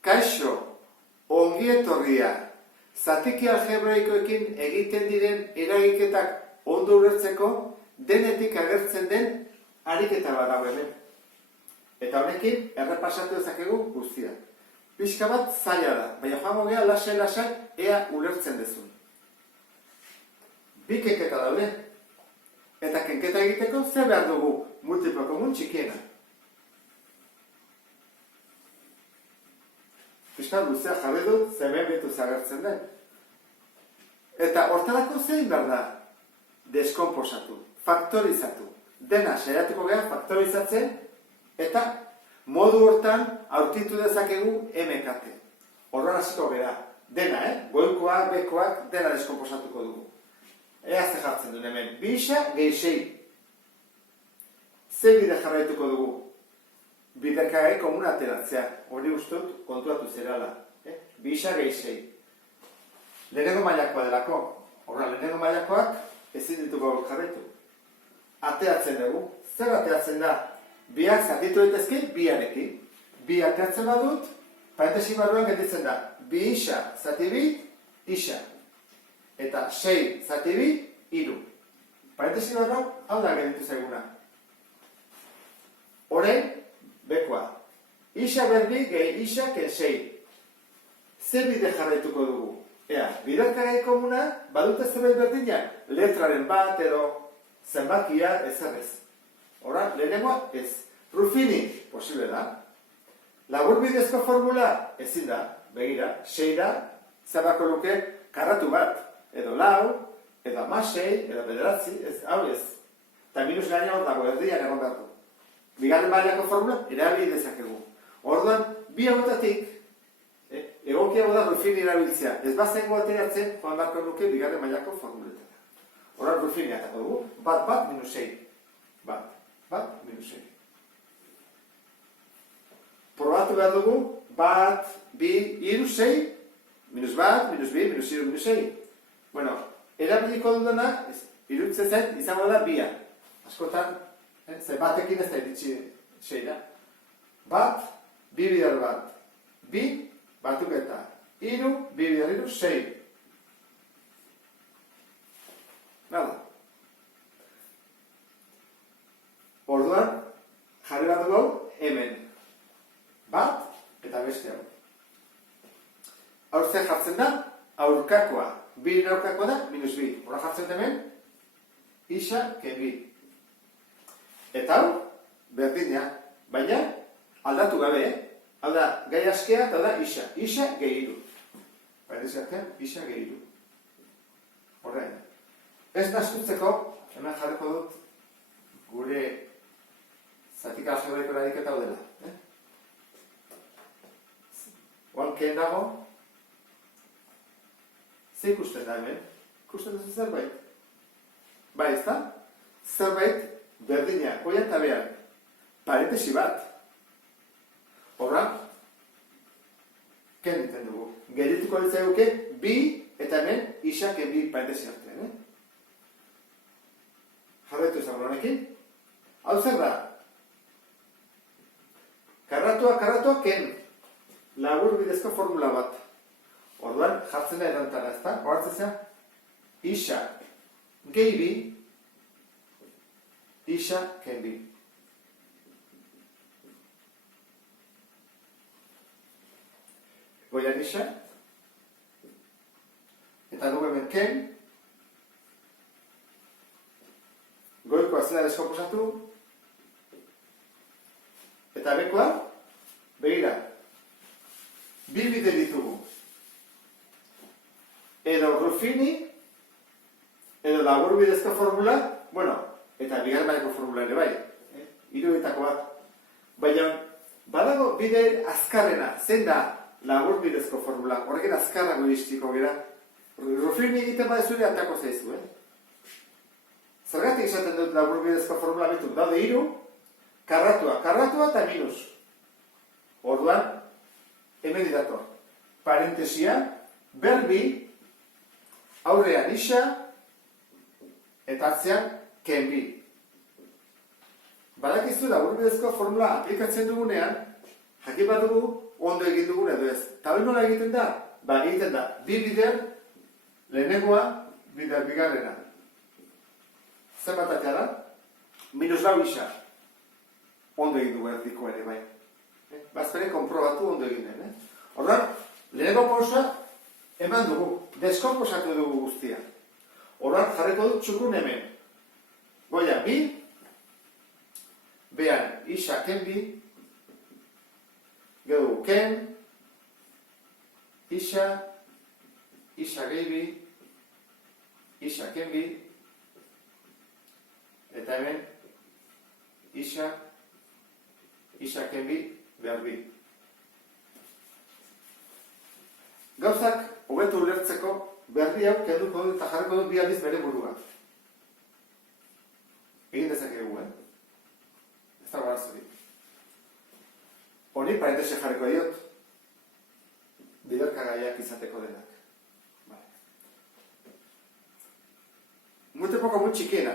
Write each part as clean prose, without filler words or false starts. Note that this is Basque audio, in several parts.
Kaixo, ongi etorria, zatiki algebroikoekin egiten diren eragiketak ondo ulertzeko denetik agertzen den ariketa bat dago hemen. Eta honekin errepasatu dezakegu guztia. Pixka bat zaila da, baina joango gea lasai ea ulertzen dezun. Bi kenketa daude. Eta kenketa egiteko zer behar dugu multiplo komun txikiena. Pixka luzea jarri dut, zemen bitu zagertzen den. Eta hortarako zein behar da? Deskomposatu, faktorizatu. Dena saiatuko gea faktorizatzen eta modu hortan aurkitu dezakegu MKT. Horren hasiko gera. Dena, goikoak, bekoak, dena deskomposatuko dugu. Ea ze jartzen duen hemen. 2 gehi 6. Ze bide jarraituko dugu? Bidekagai komun ateratzea. Hori ustut kontuatu zerala. 2 gehi 6. Lehenengo mailakoa delako. Horra, lehenengo mailakoak ezin dituko jarraitu. Ateatzen dugu. Zer ateatzen da? Biak zatitu daitezke biarekin. Bi ateatzen badut, parentesi barruan gelditzen da. 2 isa zati 2 isa. Eta 6 zati 2 3. Parentesi barruan hau da gelditu zaiguna. Orain, bekoa. Isa berbi gehi isa ken 6. Zer bide jarraituko dugu? Ea, biderkagai komuna badute zerbait berdina, letraren bat edo zenbakia ezarrez. Hora, lehenengoa ez. Ruffini, posible da. Laburbidezko formula, ezin da. Begira, 6 da, zerrako luke karratu bat. Edo 4, edo 6, edo 9, hau ez. Eta minus gaina hor dago, erdian egon behar du. Bigarren mailako formula, erabili dezakegu. Orduan, bi hautatik, egokiago da Ruffini erabiltzea. Ez bazengo ateratzen, joan beharko luke bigarren mailako formuletara. Hora Ruffini atako dugu, bat, minus 6. Bat, minus 6. Probatu behar dugu, bat, bi, iru, 6, minus bat, minus bi, minus iru, minus 6. Bueno, erabiliko dudana, irutzen zen, izango da bia. Askotan, ze batekin ez da iritsi 6 da. Bat, bi bidar bat. Bi, batuketa. Iru, bi bidar iru, 6. Nada. Orduan, jarri bat dugu hemen. Bat, eta beste hau. Aurtzen jartzen da, aurkakoa. Bi aurkakoa da, minus 2. Horra jartzen hemen, isa ken 2. Eta hau, berdina. Baina, aldatu gabe, hau da, gai askea, eta da, isa. Isa gehi 2. Baina izartean, isa gehi 2. Horrein. Ez nazkutzeko, hemen jarriko dut, gure zatika algebraiko eragiketa hau dela. Oankeen dago, ze ikusten da hemen? Ikusten duzu zerbait? Bai, ez da? Zerbait berdina, goian eta behar. Parentesi bat. Horra, ken diten dugu. Gerituko ditzai guke, bi eta hemen isak bi parentesi artean. Jarraitu izango honekin. Hau zer da? Karratua, ken. Labur bidezko formula bat. Orduan, jartzen da edantara, ez da? Horatzen zen, isa gehi 2, isa ken 2. Goian isa, eta dugu hemen ken, goikoa zela deskomposatu, eta bekoa, begira, bi bide ditugu. Edo Ruffini, edo labur bidezko formula, bueno, eta bigarren mailako formula ere bai, hiruetako bat. Baina, badago bide azkarrena, zein da labur bidezko formula, horrekin azkarrago iristiko gera. Ruffini egiten badezure atako zaizu, Zergatik izaten dut labur bidezko formula bitu, daude 3, karratua eta minus. Orduan, hemen didator. Parentesia, berbi, aurrean isa, eta atzean ken 2. Badakizu laburbidezko formula aplikatzen dugunean, jakin bat dugu ondo egin dugun edo ez. Eta hori nola egiten da? Ba, egiten da, bi bider, lehenengoa, bider bigarrena. Zenbat atea da? -4 isa. Ondo egin dugu erdiko ere, bai. Bazpere konprobatu ondo egin den, Orduan, lehenengo pausa eman dugu, deskomposatu dugu guztia. Orduan, jarriko dut txukun hemen. Goia, bi, behan, isa, ken bi, gero, ken, isa, isa gehi bi, isa ken bi, eta hemen, isa, isa ken bi, behar bi. Gauzak, hobetu ulertzeko, berri hau kenduko dut eta jarriko dut bi aldiz bere burua. Egin dezakegu, Ez da garazurik. Honi parentese jarriko diot. Biderkagaiak izateko denak. Muy poco, muy txikiena.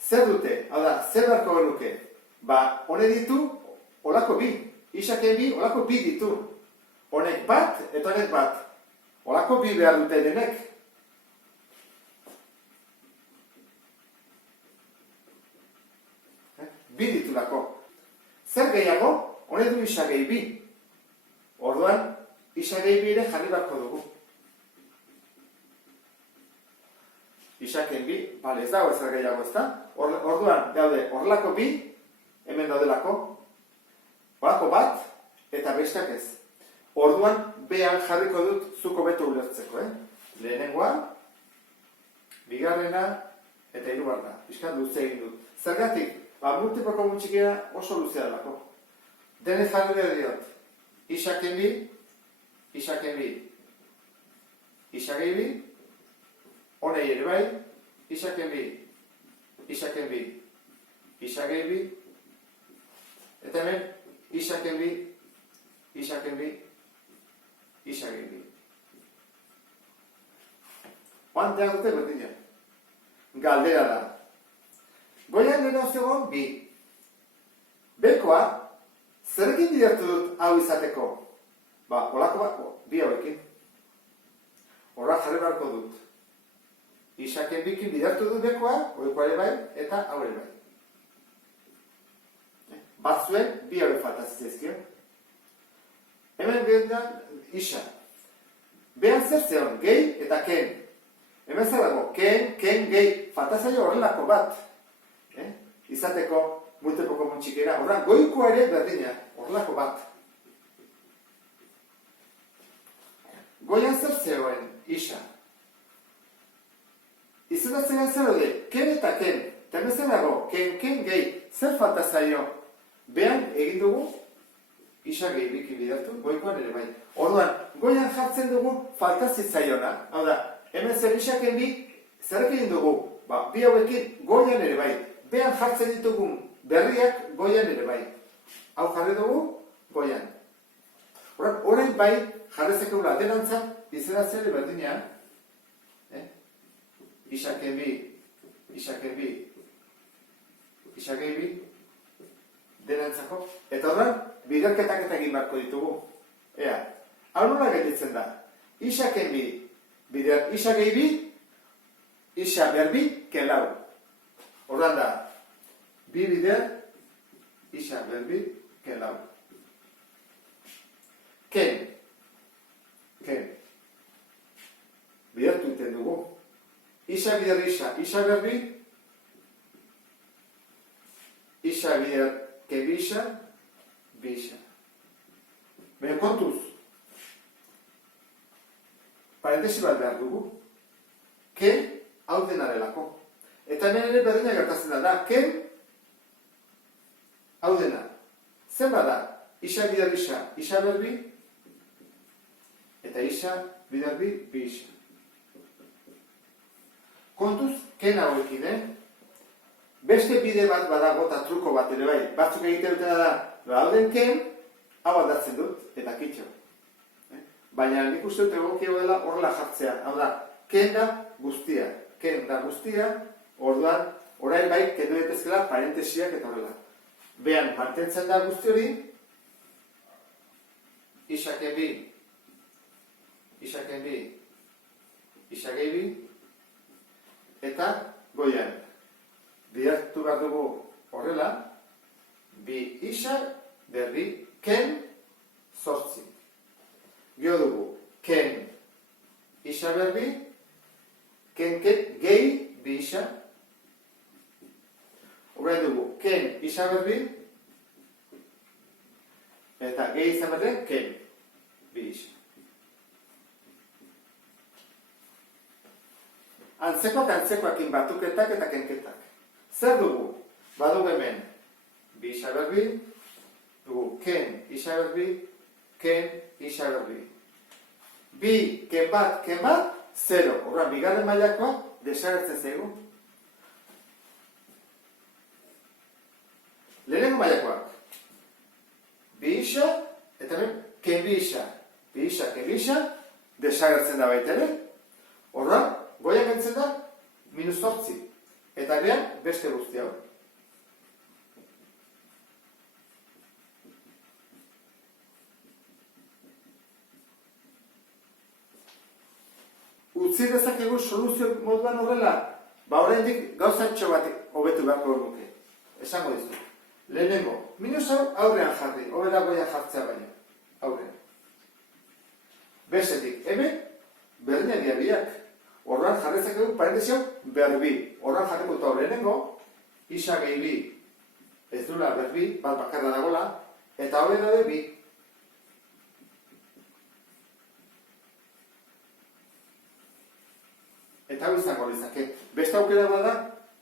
Zer dute? Hau da, zer beharko genuke? Ba, hone ditu, olako bi. Isaken bi, olako bi ditu. Honek bat, eta honek bat. Olako bi behar dute denek. Bi ditulako. Zer gehiago? Hone du isa gehi bi. Orduan, isa gehi bi ere jarri beharko dugu. Isaken bi, bale, ez dago ezer gehiago, ez da? Orduan, daude, horrelako bi, hemen daudelako, horrelako bat, eta besteak ez. Orduan, behan jarriko dut zuko beto ulertzeko, Lehenengoa, bigarrena, eta hirugarrena. Piskat luze egin dut. Zergatik, multipoko mutxikera oso luzea delako. Denez jarri behar diot. Isaken bi, isaken bi, isagei bi, honei ere bai, isaken bi, isaken bi, isagei bi, eta hemen, isaken bi, isaken bi, isagei bi. Oanteak dute berdina. Galdera da. Goian lehena zegoen bi. Bekoa, zerekin bidertu dut hau izateko? Ba, holako bat, bi hauekin. Horra jarri beharko dut. Isaken bikin bidertu dut bekoa, oikoa ere bai, eta hau ere bai. Batzuen, bi haue faltazizezkio. Hemen behin da, isa. Behan zer zeon, gehi eta ken. Hemen zer dago, ken, gehi, faltazaio horrelako bat. Izateko, multipoko muntxikera. Horra, goikoa ere berdina, horrelako bat. Goian zer zeoen, isa. Izudatzen zer hori, ken eta ken. Hemen zer dago, ken, gehi, zer faltazaio. Behan egin dugu, isa gehi bikin bidertu, goikoan ere bai. Orduan, goian jartzen dugu faltazitzaiona. Hau da, hemen zer isaken bi, zer egin dugu? Ba, bi hauekin goian ere bai. Behan jartzen ditugun berriak goian ere bai. Hau jarri dugu, goian. Orain bai, jarrezekegula denantzak, izeratzen ere berdinean. Isaken bi, isaken bi, isakei bi, denantzako. Eta horren, biderketak eta egin barko ditugu. Ea, hau nola gelditzen da. Isaken bi, bider, isakei bi, isa berbi, kelau. Horren da, bi bider, isa berbi, kelau. Ken. Bidertu iten dugu. Isa bider isa berbi, isa bider kebisa, bisa. Baina kontuz, parentesi bat behar dugu. Ken, hau dena delako. Eta hemen ere berdina gertatzen da, ken, hau dena. Zer bada, isa bider isa berbi, eta isa bider bi isa. Kontuz, ken hauekin, Beste bide bat badago eta truko bat ere bai. Batzuk egiten dutena da, hauden ken, hau aldatzen dut, eta kitxo. Baina nik uste dut egokia dela horrela jartzea. Hau da, ken da guztia. Ken da guztia, orduan, orain bai, kendu daitezkela parentesiak eta horrela. Behan, mantentzen da guzti hori, isaken bi, isaken bi, isakei bi, eta goian. Bidertu behar dugu horrela, bi isa berbi ken zortzi. Gio dugu, ken isa berbi, ken gehi bi isa. Horrein dugu, ken isa berbi, eta gehi izan berri, ken bi isa. Antzekoakin batuketak eta kenketak. Zer dugu? Badugu hemen, bi isa berbi, dugu ken isa berbi, ken isa berbi. Bi ken bat, 0. Horrean, bigarren mailakoa desagertzen zaigu. Lehenengo mailakoak. Bi isa, eta hemen, ken bi isa. Bi isa, ken bi isa, desagertzen da baita ere. Horrean, goian gentzen da, -8. Eta behan, beste guzti hau. Utzi dezakegu soluzio moduan horrela, oraindik gauzatxo bat hobetu beharko nuke. Esango dizu. Lehenengo, minus hau aurrean jarri, hobera goian jartzea baina. Aurrean. Bestetik, hemen, berdinak dira biak. Horran jarretzak egun parentesio berbi. Horran jarriko eta lehenengo, isa gehi bi. Ez duela berbi, bat bakarra dagola, eta horren dabe bi. Eta hau izango lezake. Beste aukera bat da,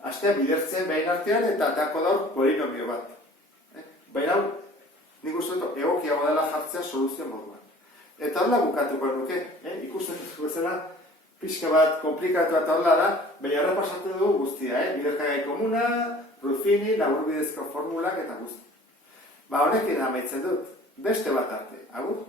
astea bidertzen behin artean eta atako daur polinomio bat. Baina hau, nik uste dut egokiago dela jartzea soluzio moduan. Eta horla bukatuko nuke, ikusten dut bezala, pixka bat komplikatu eta horla da, baina horra pasatu dugu guztia, biderkagai komuna, Ruffini, laburbidezko formulak eta guzti. Honekin amaitzen dut, beste bat arte, agur?